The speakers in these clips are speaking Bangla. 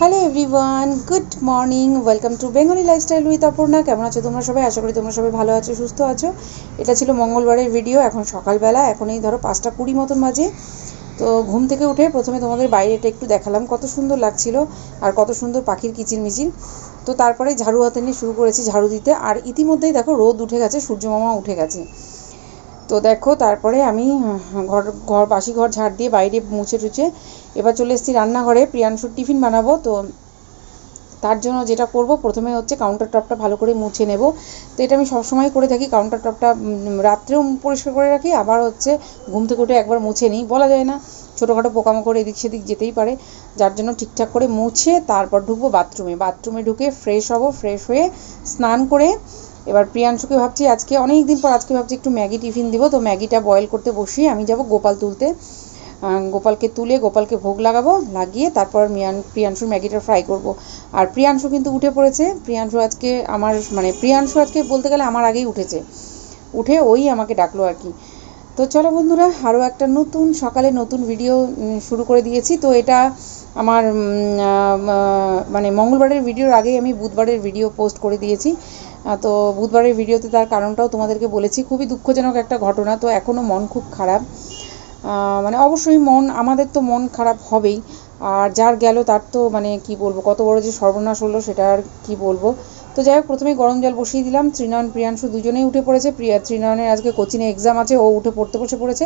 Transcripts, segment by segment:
Hello everyone, good morning, welcome to Bengali lifestyle with Aparna. কেমন আছো তোমরা সবাই? আশা করি তোমরা সবাই ভালো আছো, সুস্থ আছো। এটা ছিল মঙ্গলবারের ভিডিও। এখন সকালবেলা, এখন এই ধরো 5:20 মতন বাজে। তো ঘুম থেকে উঠে প্রথমে তোমাদের বাইরেটা একটু দেখালাম, কত সুন্দর লাগছিল আর কত সুন্দর পাখির কিচিরমিচির। তো তারপরে ঝাড়ু হাতে নিয়ে শুরু করেছি ঝাড়ু দিতে। আর ইতিমধ্যেই দেখো রোদ উঠে গেছে, সূর্যমামা উঠে গেছে। তো দেখো তারপরে আমি বাসি ঘর ঝাড় দিয়ে বাইরে মুছে টুছে এবার চলে এসেছি রান্নাঘরে। প্রিয়াংশুর টিফিন বানাবো। তো তার জন্য যেটা করব, প্রথমে হচ্ছে কাউন্টার টপটা ভালো করে মুছে নেব। তো এটা আমি সবসময় করে থাকি, কাউন্টার টপটা রাত্রেও পরিষ্কার করে রাখি, আবার হচ্ছে ঘুম থেকে উঠে একবার মুছে নিই। বলা যায় না, ছোটোখাটো পোকামাকড় এদিক সেদিক যেতেই পারে, যার জন্য ঠিকঠাক করে মুছে তারপর ঢুকবো বাথরুমে ঢুকে ফ্রেশ হব। ফ্রেশ হয়ে স্নান করে এবার প্রিয়াংশুকে ভাবছি আজকে অনেক দিন পর ভাবছি একটু ম্যাগি টিফিন দিব। তো ম্যাগিটা বয়েল করতে বসিয়ে আমি যাব গোপাল তুলতে। গোপালকে তুলে গোপালকে ভোগ লাগাবো, লাগিয়ে তারপর প্রিয়াংশুর ম্যাগিটা ফ্রাই করব। আর প্রিয়াংশু কিন্তু উঠে পড়েছে। প্রিয়াংশু আজকে বলতে গেলে আমার আগেই উঠে ওই আমাকে ডাকলো আর কি। তো চলো বন্ধুরা, আরও একটা নতুন সকালে নতুন ভিডিও শুরু করে দিয়েছি। তো এটা আমার মানে মঙ্গলবারের ভিডিওর আগেই আমি বুধবারের ভিডিও পোস্ট করে দিয়েছি। তো বুধবারের ভিডিওতে তার কারণটাও তোমাদেরকে বলেছি। খুবই দুঃখজনক একটা ঘটনা। তো এখনও মন খুব খারাপ। মানে অবশ্যই আমাদের তো মন খারাপ হবেই, আর যার গেল তার তো মানে কি বলবো, কত বড় যে সর্বনাশ হলো সেটা আর কি বলবো। তো যাই হোক, প্রথমে গরম জল বসিয়ে দিলাম। ত্রিনয়ন প্রিয়াংশু দুজনেই উঠে পড়েছে। ত্রিনয়নের আজকে কোচিংয়ে এক্সাম আছে, ও উঠে পড়তে বসে পড়েছে।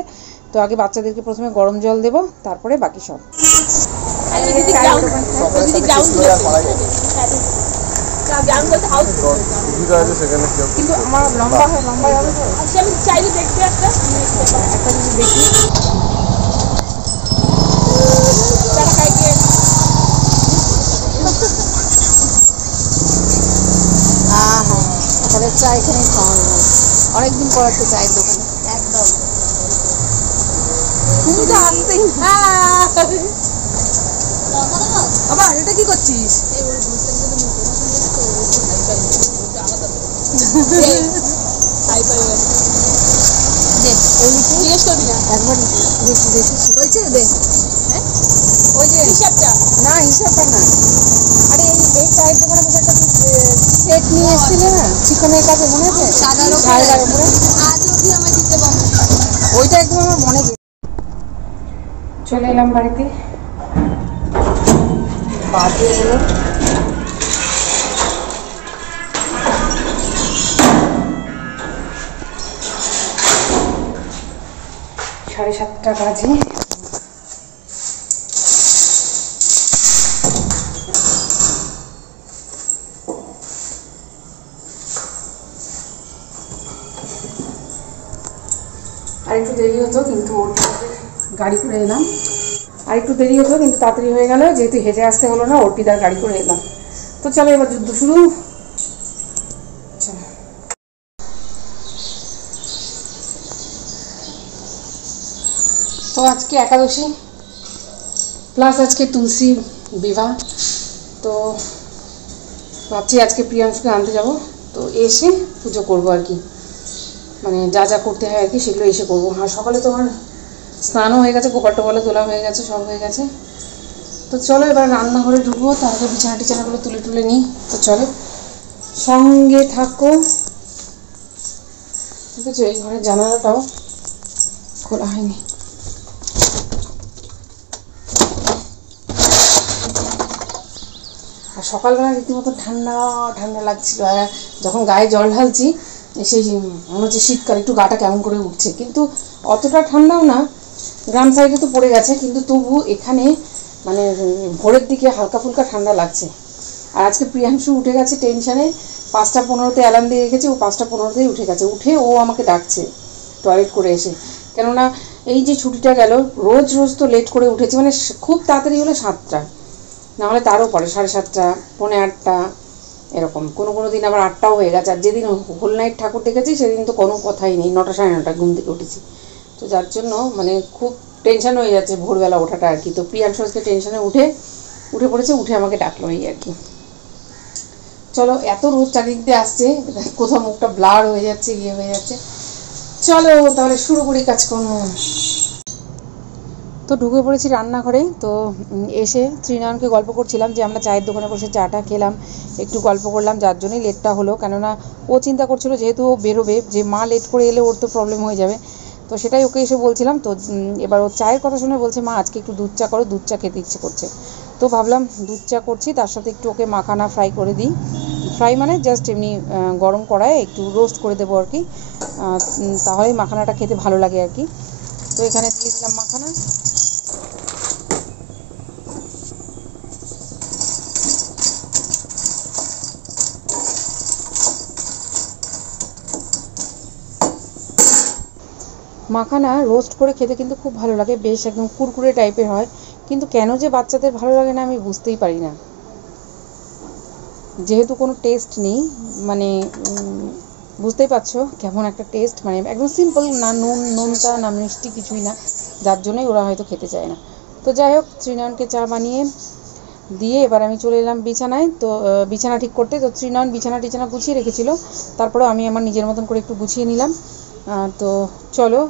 তো আগে বাচ্চাদেরকে প্রথমে গরম জল দেবো, তারপরে বাকি সব। কিন্তু আমার লম্বা হবে তো, আমি চাইলে দেখতে একটা জিনিস দেখি। হ্যাঁ, চা এখানে খাওয়ানো অনেকদিন পর একটা চায়ের দোকানে। একদম তুমি তো আনতেই। বাবা এটা কি করছিস? জিজ্ঞেস করবি না একবার, বলছে দে। ওই যে হিসাবটা না, হিসাবটা না, আরে এই চায়ের দোকানে বসে একটা সেট নিয়ে এসেছিলে না চিকনের কাছে, মনে আছে? সাদার উপরে আজ অবধি আমায় দিতে পারবো, ওইটা একদম আমার মনে গেছে। চলে এলাম বাড়িতে। বাজে হলো 7:30 বাজে। আর একটু দেরি হতো কিন্তু গাড়ি করে এলাম। তাড়াতাড়ি হয়ে গেল, যেহেতু হেঁটে আসতে হলো না, অর্পিতার গাড়ি করে এলাম। তো চলো এবার যুদ্ধ শুরু। তো আজকে একাদশী প্লাস আজকে তুলসী বিবাহ। তো ভাবছি আজকে প্রিয়াংশুকে আনতে যাব। তো এসে পুজো করবো আর কি, মানে যা যা করতে হয় আর কি সেগুলো এসে করবো। আর সকালে তো আমার স্নানও হয়ে গেছে, গোপাল টোপালে তোলা হয়ে গেছে, সব হয়ে গেছে। তো চলো এবার রান্নাঘরে ঢুকবো, তার আগে বিছানাগুলো তুলে নিই। তো চলো সঙ্গে থাকো। ঠিক আছে, এই ঘরের জানালাটাও খোলা হয়নি। আর সকালবেলা রীতিমতো ঠান্ডা ঠান্ডা লাগছিল। আর যখন গায়ে জল ঢালছি সেই মনে হচ্ছে শীতকাল, একটু গাটা কেমন করে উঠছে, কিন্তু অতটা ঠান্ডাও না। গ্রাম সাইডে তো পড়ে গেছে, কিন্তু তবু এখানে মানে ভোরের দিকে হালকা ফুলকা ঠান্ডা লাগছে। আর আজকে প্রিয়াংশু উঠে গেছে টেনশানে, 5টা 15-তে অ্যালার্ম দিয়ে রেখেছে, ও 5টা 15-তেই উঠে গেছে। উঠে ও আমাকে ডাকছে টয়লেট করে এসে, কেননা এই যে ছুটিটা গেল রোজ রোজ তো লেট করে উঠেছি, মানে খুব তাড়াতাড়ি হলে 7টা, নাহলে তারও পরে 7:30, 7:45 এরকম, কোনো দিন আবার 8টাও হয়ে গেছে। আর যেদিন হোল নাইট ঠাকুর দেখেছি সেদিন তো কোনো কথাই নেই, 9টা 9:30 ঘুম থেকে উঠেছি। তো যার জন্য মানে খুব টেনশন হয়ে যাচ্ছে ভোরবেলা ওঠাটা আর কি। তো প্রিয়াংশু আজকে টেনশনে উঠে পড়েছে, উঠে আমাকে ডাকলো এই আর কি। চলো, এত রোদ চারিদিক দিয়ে আসছে, কোথাও মুখটা ব্লার হয়ে যাচ্ছে, হয়ে যাচ্ছে। চলো তাহলে শুরু করি কাজকর্ম। তো ঢুকে পড়েছি রান্নাঘরে। তো এসে শ্রীনয়নকে গল্প করছিলাম যে আমরা চায়ের দোকানে বসে চাটা খেলাম, একটু গল্প করলাম, যার জন্যই লেটটা হলো। কেননা ও চিন্তা করছিল যেহেতু ও বেরোবে, যে মা লেট করে এলে ওর তো প্রবলেম হয়ে যাবে। তো সেটাই ওকে এসে বলছিলাম। তো এবার ও চায়ের কথা শুনে বলছে মা আজকে একটু দুধ চা করো, দুধ চা খেতে ইচ্ছে করছে। তো ভাবলাম দুধ চা করছি, তার সাথে একটু ওকে মাখানা ফ্রাই করে দিই। ফ্রাই মানে জাস্ট এমনি গরম কড়ায় একটু রোস্ট করে দেবো আর কি, তাহলেই মাখানাটা খেতে ভালো লাগে আর কি। তো এখানে দিয়ে দিলাম মাখানা। মাখানা রোস্ট করে খেতে কিন্তু খুব ভালো লাগে, বেশ একদম কুরকুরে টাইপের হয়। কিন্তু কেন যে বাচ্চাদের ভালো লাগে না আমি বুঝতেই পারি না। যেহেতু কোনো টেস্ট নেই, মানে বুঝতেই পারছো কেমন একটা টেস্ট, মানে একদম সিম্পল, না নোনতা না মিষ্টি, কিছুই না, যার জন্যই ওরা হয়তো খেতে চায় না। তো যাই হোক, ত্রিনয়নকে চা বানিয়ে দিয়ে এবার আমি চলে এলাম বিছানায়। তো বিছানা ঠিক করতে। তো ত্রিনয়ন বিছানা গুছিয়ে রেখেছিল, তারপরেও আমি আমার নিজের মতন করে একটু গুছিয়ে নিলাম। তো চলো,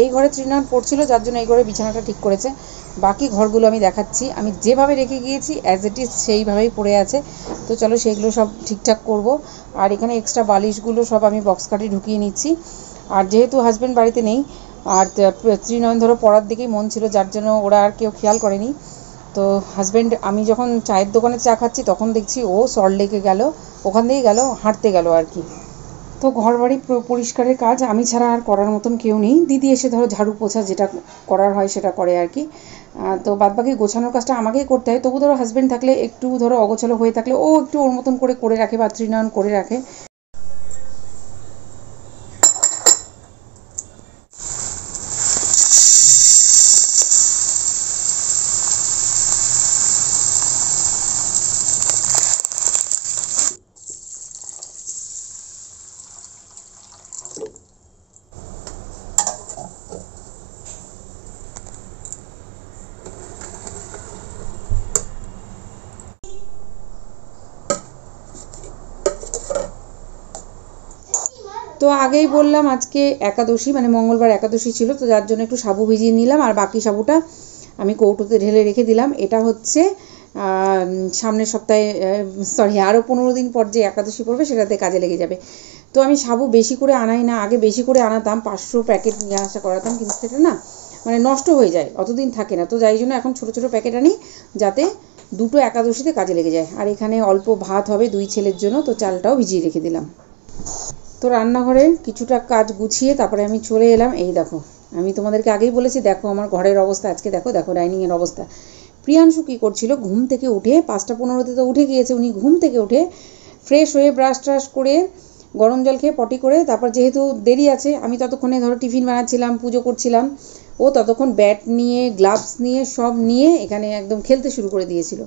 এই ঘরে ত্রিনয়ন পড়ছিল, যার জন্য এই ঘরে বিছানাটা ঠিক করেছে। বাকি ঘরগুলো আমি দেখাচ্ছি, আমি যেভাবে রেখে গিয়েছি অ্যাজ ইট ইজ সেইভাবেই পড়ে আছে। তো চলো সেইগুলো সব ঠিকঠাক করব। আর এখানে এক্সট্রা বালিশগুলো সব আমি বক্স কাটে ঢুকিয়ে নিচ্ছি। আর যেহেতু হাজব্যান্ড বাড়িতে নেই, আর ত্রিনয়ন ধরো পড়ার দিকেই মন ছিল, যার জন্য ওরা আর কেউ খেয়াল করেনি। তো হাজব্যান্ড, আমি যখন চায়ের দোকানে চা খাচ্ছি তখন দেখছি ও সল্টলেকে গেল, ওখান থেকেই গেল, হাঁটতে গেল আর কি। তো ঘরবাড়ি পরিষ্কারের কাজ আমি ছাড়া আর করার মতন কেউ নেই। দিদি এসে ধরো ঝাড়ু পোছা যেটা করার হয় সেটা করে আর কি। তো বাদবাকি গোছানোর কাজটা আমাকেই করতে হয়। তবু ধরো হাজব্যান্ড থাকলে, একটু ধরো অগোছালো হয়ে থাকলে ও একটু ওর মতন করে রাখে, বা ত্রিনয়ন করে রাখে। তো আগেই বললাম আজকে একাদশী, মানে মঙ্গলবার একাদশী ছিল, তো যার জন্য একটু সাবু ভিজিয়ে নিলাম, আর বাকি সাবুটা আমি কৌটোতে ঢেলে রেখে দিলাম। এটা হচ্ছে সামনের সপ্তাহে, সরি আরও 15 দিন পর যে একাদশী পড়বে সেটাতে কাজে লেগে যাবে। তো আমি সাবু বেশি করে আনাই না, আগে বেশি করে আনাতাম, 500 প্যাকেট নিয়ে আসা করাতাম, কিন্তু সেটা না মানে নষ্ট হয়ে যায়, অতদিন থাকে না। তো যাই জন্য এখন ছোটো ছোটো প্যাকেট আনি, যাতে দুটো একাদশীতে কাজে লেগে যায়। আর এখানে অল্প ভাত হবে 2 ছেলের জন্য, তো চালটাও ভিজিয়ে রেখে দিলাম। তো রান্নাঘরে কিছুটা কাজ গুছিয়ে তারপরে আমি চলে এলাম। এই দেখো, আমি তোমাদেরকে আগেই বলেছি, দেখো আমার ঘরের অবস্থা আজকে, দেখো ডাইনিংয়ের অবস্থা। প্রিয়াংশু কী করছিল, ঘুম থেকে উঠে 5টা 15-তে তো উঠে গিয়েছে, উনি ঘুম থেকে উঠে ফ্রেশ হয়ে ব্রাশ ট্রাশ করে গরম জল খেয়ে পটি করে, তারপর যেহেতু দেরি আছে, আমি ততক্ষণে ধরো টিফিন বানাচ্ছিলাম, পুজো করছিলাম, ও ততক্ষণ ব্যাট নিয়ে গ্লাভস নিয়ে সব নিয়ে এখানে একদম খেলতে শুরু করে দিয়েছিল।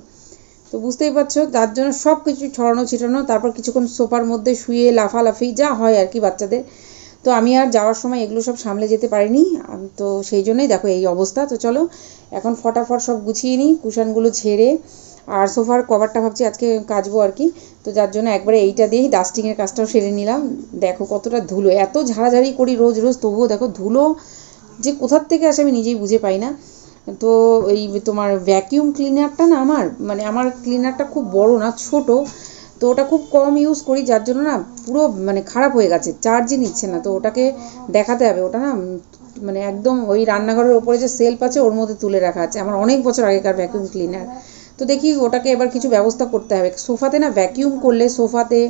তো বুঝতেই পারছো, তার জন্য সব কিছু ছড়ানো ছিটানো, তারপর কিছুক্ষণ সোফার মধ্যে শুয়ে লাফালাফি যা হয় আর কি বাচ্চাদের। তো আমি আর যাওয়ার সময় এগুলো সব সামলে যেতে পারিনি, তো সেই জন্যই দেখো এই অবস্থা। তো চলো এখন ফটাফট সব গুছিয়ে নিই, কুশানগুলো ঝেড়ে, আর সোফার কভারটা ভাবছি আজকে কাচবো আর কি। তো যার জন্য একবারে এইটা দিয়েই ডাস্টিংয়ের কাজটাও সেরে নিলাম। দেখো কতটা ধুলো, এত ঝাড়াঝাড়ি করি রোজ রোজ, তবুও দেখো ধুলো যে কোথার থেকে আসে আমি নিজেই বুঝে পাই না। তো এই তোমার ভ্যাকিউম ক্লিনারটা না, আমার ক্লিনারটা খুব বড় না, ছোট। তো ওটা খুব কম ইউজ করি, যার জন্য না পুরো মানে খারাপ হয়ে গেছে, চার্জই নিচ্ছে না। তো ওটাকে দেখাতে হবে, ওটা না মানে একদম ওই রান্নাঘরের ওপরে যে সেলফ আছে ওর মধ্যে তুলে রাখা আছে, আমার অনেক বছর আগেকার ভ্যাকিউম ক্লিনার। তো দেখি ওটাকে এবার কিছু ব্যবস্থা করতে হবে। সোফাতে না ভ্যাকিউম করলে, সোফাতে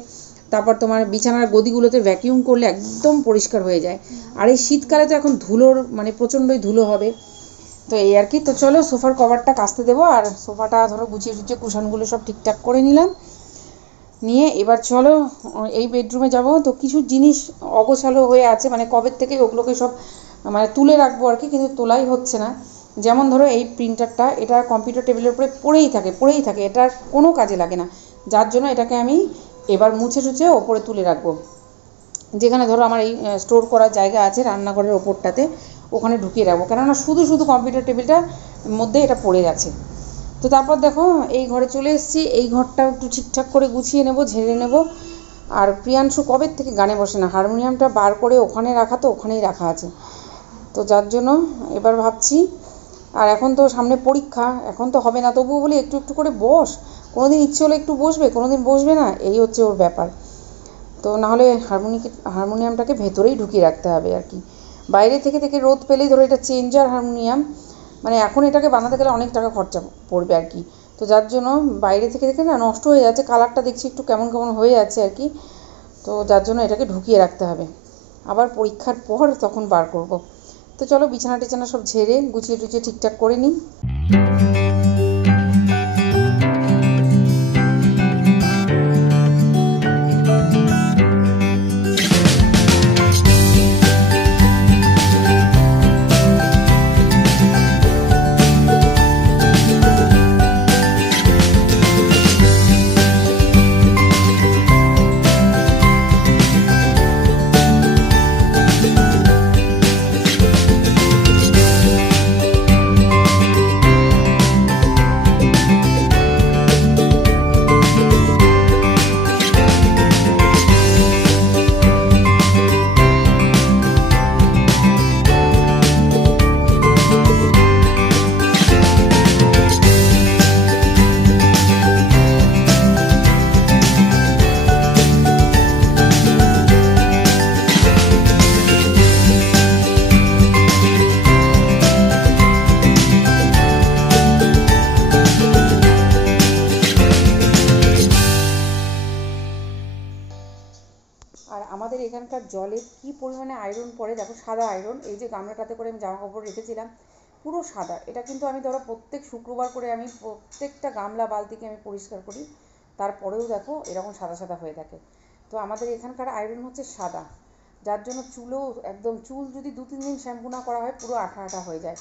তারপর তোমার বিছানার গদিগুলোতে ভ্যাকিউম করলে একদম পরিষ্কার হয়ে যায়। আর এই শীতকালে তো এখন ধুলোর মানে প্রচণ্ডই ধুলো হবে। তো এই আর কি। তো চলো সোফার কভারটা কাচতে দেবো, আর সোফাটা ধরো গুছিয়ে টুছিয়ে কুশনগুলো সব ঠিকঠাক করে নিলাম। নিয়ে এবার চলো এই বেডরুমে যাব। তো কিছু জিনিস অগোছালো হয়ে আছে, মানে কবে থেকে ওগুলোকে সব মানে তুলে রাখবো আর কি, কিন্তু তোলাই হচ্ছে না। যেমন ধরো এই প্রিন্টারটা, এটা কম্পিউটার টেবিলের উপরে পড়েই থাকে, এটার কোনো কাজে লাগে না, যার জন্য এটাকে আমি এবার মুছে টুছে ওপরে তুলে রাখবো। যেখানে ধরো আমার এই স্টোর করার জায়গা আছে রান্নাঘরের ওপরটাতে, ওখানে ঢুকিয়ে রাখবো, কেননা শুধু শুধু কম্পিউটার টেবিলটার মধ্যে এটা পড়ে গেছে। তো তারপর দেখো এই ঘরে চলে এসেছি, এই ঘরটাও একটু ঠিকঠাক করে গুছিয়ে নেব, ঝেড়ে নেব। আর প্রিয়াংশু কবে থেকে গানে বসে না, হারমোনিয়ামটা বার করে ওখানে রাখা, তো ওখানেই রাখা আছে, তো যার জন্য এবার ভাবছি। আর এখন তো সামনে পরীক্ষা, এখন তো হবে না, তবুও বলি একটু একটু করে বস, কোনো দিন ইচ্ছে হলে একটু বসবে, কোনো দিন বসবে না, এই হচ্ছে ওর ব্যাপার। তো নাহলে হারমোনিয়ামটাকে ভেতরেই ঢুকিয়ে রাখতে হবে আর কি। বাইরে থেকে থেকে রোদ পেলেই ধরো, এটা চেঞ্জার হারমোনিয়াম, মানে এখন এটাকে বানাতে গেলে অনেক টাকা খরচা পড়বে আর কি। তো যার জন্য বাইরে থেকে থেকে না নষ্ট হয়ে যাচ্ছে, কালারটা দেখছি একটু কেমন কেমন হয়ে যাচ্ছে আর কি। তো যার জন্য এটাকে ঢুকিয়ে রাখতে হবে, আবার পরীক্ষার পর তখন বার করব। তো চলো বিছানা টিছানা সব ঝেড়ে গুছিয়ে টুছিয়ে ঠিকঠাক করে নিই। আর আমাদের এখানকার জলে কি পরিমাণে আয়রন পড়ে দেখো, সাদা আয়রন। এই যে গামলাটাতে করে আমি জামা কাপড় রেখেছিলাম পুরো সাদা, এটা কিন্তু আমি ধরো প্রত্যেক শুক্রবার করে আমি প্রত্যেকটা গামলা বালতিকে আমি পরিষ্কার করি, তারপরেও দেখো এরকম সাদা সাদা হয়ে থাকে। তো আমাদের এখানকার আয়রন হচ্ছে সাদা, যার জন্য চুলও একদম, চুল যদি 2-3 দিন শ্যাম্পু না করা হয় পুরো আঠা আঠা হয়ে যায়,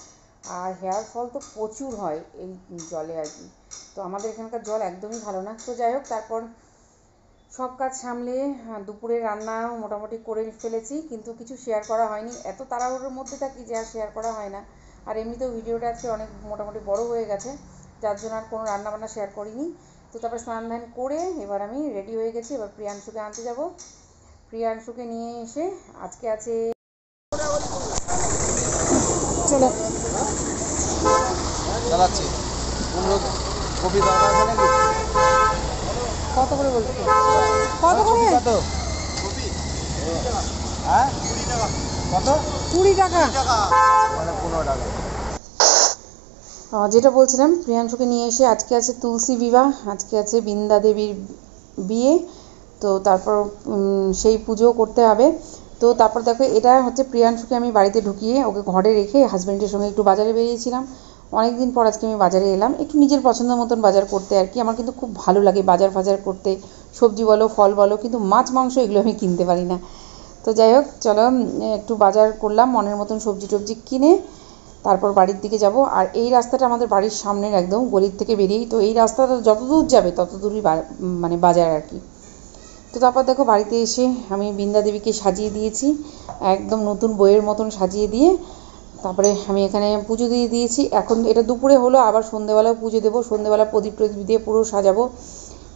আর হেয়ার ফল তো প্রচুর হয় এই জলে আর কি। তো আমাদের এখানকার জল একদমই ভালো না। তো যাই হোক, তারপর সব কাজ সামলে দুপুরে রান্না মোটামুটি করে ফেলেছি, কিন্তু কিছু শেয়ার করা হয়নি, এত তাড়াহুড়োর মধ্যে থাকি যে আর শেয়ার করা হয় না। আর এমনিতেও ভিডিওটা আজকে অনেক মোটামুটি বড় হয়ে গেছে, যার জন্য আর কোনো রান্নাবান্না শেয়ার করিনি। তো তারপর স্নান ধান করে এবার আমি রেডি হয়ে গেছি, এবার প্রিয়াংশুকে আনতে যাব। প্রিয়াংশুকে নিয়ে এসে আজকে আছে, চলো চালাচ্ছি। কপি দরকার আছে নাকি? কত করে বলছো, কত করে? কত কপি? হ্যাঁ 20 টাকা। কত? 20 টাকা, মানে 15 টাকা। যেটা বলছিলাম, প্রিয়াংশুকে নিয়ে এসে আজকে আছে তুলসী বিবাহ, আজকে আছে বৃন্দা দেবীর বিয়ে। তো তারপর সেই পুজো করতে হবে। তো তারপর দেখো, এটা হচ্ছে প্রিয়াংশুকে আমি বাড়িতে ঢুকিয়ে ওকে ঘরে রেখে হাজব্যান্ডের সঙ্গে একটু বাজারে বেরিয়েছিলাম। অনেক দিন পর আজকে আমি বাজারে এলাম, একটু নিজের পছন্দের মতন বাজার করতে আর কি। আমার কিন্তু খুব ভালো লাগে বাজার ফাজার করতে, সবজি বলো ফল বলো, কিন্তু মাছ মাংস এগুলো আমি কিনতে পারি না। তো যাই হোক চলো, একটু বাজার করলাম মনের মতন, সবজি টবজি কিনে তারপর বাড়ির দিকে যাব। আর এই রাস্তাটা আমাদের বাড়ির সামনের, একদম গলির থেকে বেরিয়েই তো এই রাস্তাটা যত দূর যাবে তত দূরই মানে বাজার আর কি। তো তারপর দেখো বাড়িতে এসে আমি বৃন্দা দেবীকে সাজিয়ে দিয়েছি, একদম নতুন বইয়ের মতন সাজিয়ে দিয়ে তারপরে আমি এখানে পুজো দিয়ে দিয়েছি। এখন এটা দুপুরে হলো, আবার সন্ধেবেলাও পুজো দেবো, সন্ধেবেলা প্রদীপ প্রদীপ দিয়ে পুরো সাজাবো,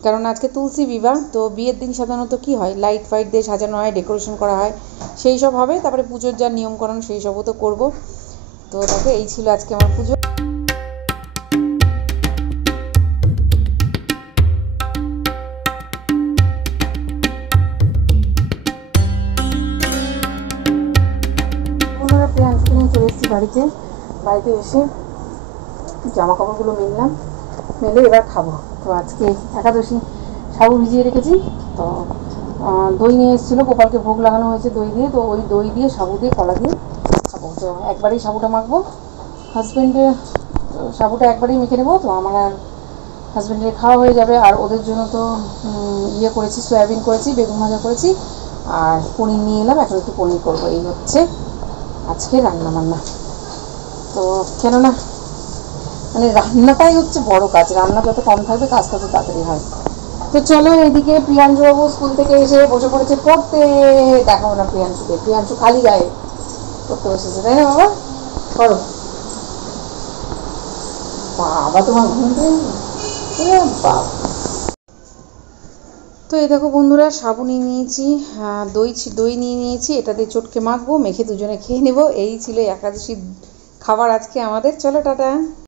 কারণ আজকে তুলসী বিবাহ। তো বিয়ের দিন সাধারণত কী হয়, লাইট ফাইট দিয়ে সাজানো হয়, ডেকোরেশন করা হয়, সেই সব হবে। তারপরে পুজোর যা নিয়মকানুন সেই সবও তো করবো। তো দেখো এই ছিল আজকে আমার পুজো। পুনরায় প্রিয়াংশকে নিয়ে চলে এসেছি বাড়িতে। বাড়িতে এসে জামা কাপড়গুলো মেললাম, মেলে এবার খাবো। তো আজকে একাদশী, সাবু ভিজিয়ে রেখেছি। তো দই নিয়ে এসেছিলো, গোপালকে ভোগ লাগানো হয়েছে দই দিয়ে, তো ওই দই দিয়ে সাবু দিয়ে কলা দিয়ে খাবো। তো একবারেই সাবুটা মাখবো, হাজব্যান্ডের সাবুটা একবারেই মেখে নেবো, তো আমার আর হাজব্যান্ডের খাওয়া হয়ে যাবে। আর ওদের জন্য তো ইয়ে করেছি, সয়াবিন করেছি, বেগুন ভাজা করেছি, আর পনির নিয়ে এলাম, এখন একটু পনির করবো। এই হচ্ছে আজকে রান্না বান্না। তো কেননা মানে রান্নাটাই হচ্ছে বড় কাজ, রান্না যত কম থাকবে কাজ তত তাড়াতাড়ি হয়। তো চলো, এদিকে প্রিয়াংশুবাবু স্কুল থেকে এসে বসে পড়েছে পড়তে। দেখাবো না প্রিয়াংশুকে, প্রিয়াংশু খালি গায়ে পড়তে বসেছে, তাই না বাবা? করো বাবা, তোমার ঘুম পেয়ে বাবা। তো এই দেখো বন্ধুরা, সাবু নিয়ে নিয়েছি, দই নিয়ে নিয়েছি, এটা দিয়ে চটকে মাখবো, মেখে দুজনে খেয়ে নেবো। এই ছিল একাদশীর খাবার আজকে আমাদের। চলো টাটা।